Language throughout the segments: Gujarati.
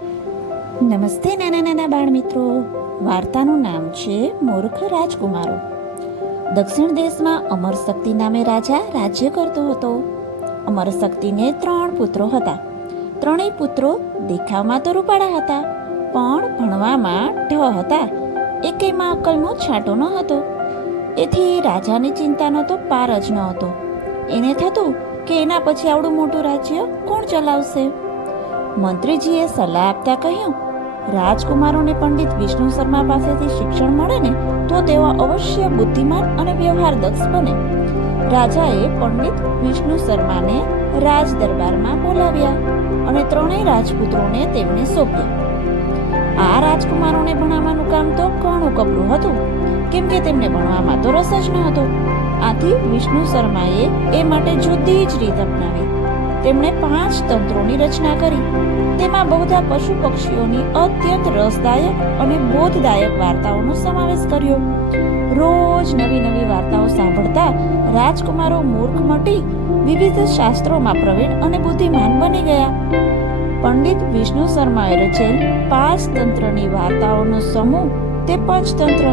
નમસ્તે નાના નાના બાળ મિત્રો. વાર્તાનું નામ છે મૂર્ખ રાજકુમારો. દક્ષિણ દેશમાં અમરશક્તિ નામે રાજા રાજ્ય કરતો હતો. અમરશક્તિને 3 પુત્રો હતા. ત્રણેય પુત્રો દેખાવમાં તો રૂપાળા હતા, પણ ભણવામાં ઢ હતા. એકેયમાં અક્કલનો છાંટો ન હતો. એથી રાજાની ચિંતાનો તો પાર જ ન હતો. એને થતું કે એના પછી આવડું મોટું રાજ્ય કોણ ચલાવશે. મંત્રીજીએ સલાહ આપતા કહ્યું, રાજકુમારોને પંડિત વિષ્ણુ શર્મા પાસેથી શિક્ષણ મળે ને તો તેઓ અવશ્ય બુદ્ધિમાન અને વ્યવહારદક્ષ બને. રાજાએ પંડિત વિષ્ણુ શર્માને રાજ દરબારમાં બોલાવ્યા અને ત્રણેય રાજપુત્રોને તેમને સોંપ્યા. આ રાજકુમારોને ભણાવવાનું કામ તો ઘણું કપરું હતું, કેમ કે તેમને ભણવામાં તો રસ જ ન હતો. આથી વિષ્ણુ શર્માએ એ માટે જુદી જ રીત અપનાવી. તેમણે 5 તંત્રોની રચના કરી. તેમાં બધા પશુ પક્ષીઓની અત્યંત રસદાયક અને બોધદાયક વાર્તાઓનો સમાવેશ કર્યો. રોજ નવી નવી વાર્તાઓ સાંભળતા રાજકુમારો મૂર્ખ મટી વિવિધ શાસ્ત્રોમાં પ્રવીણ અને બુદ્ધિમાન બની ગયા. પંડિત વિષ્ણુ શર્માએ રચેલ 5 તંત્રની વાર્તાઓનો સમૂહ તે પંચતંત્ર.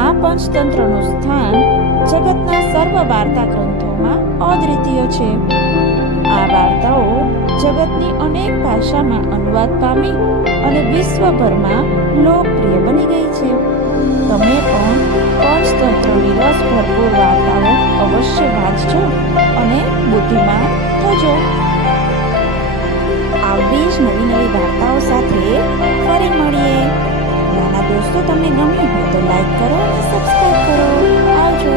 આ પંચતંત્રનું સ્થાન જગતના સર્વ વાર્તા ગ્રંથોમાં અદ્વિતીય છે. આ વાર્તાઓ જગતની અનેક ભાષામાં અનુવાદ પામી અને વિશ્વભરમાં લોકપ્રિય બની ગઈ છે. તમે પણ પંચતંત્રની રસ ભરપૂર વાર્તાઓ અવશ્ય વાંચજો અને બુદ્ધિમાન થજો. આવી જ નવી નવી વાર્તાઓ સાથે ફરી મળીએ. નાના દોસ્તો, તમને ગમ્યું હોય તો લાઈક કરો અને સબસ્ક્રાઈબ કરો. આવજો.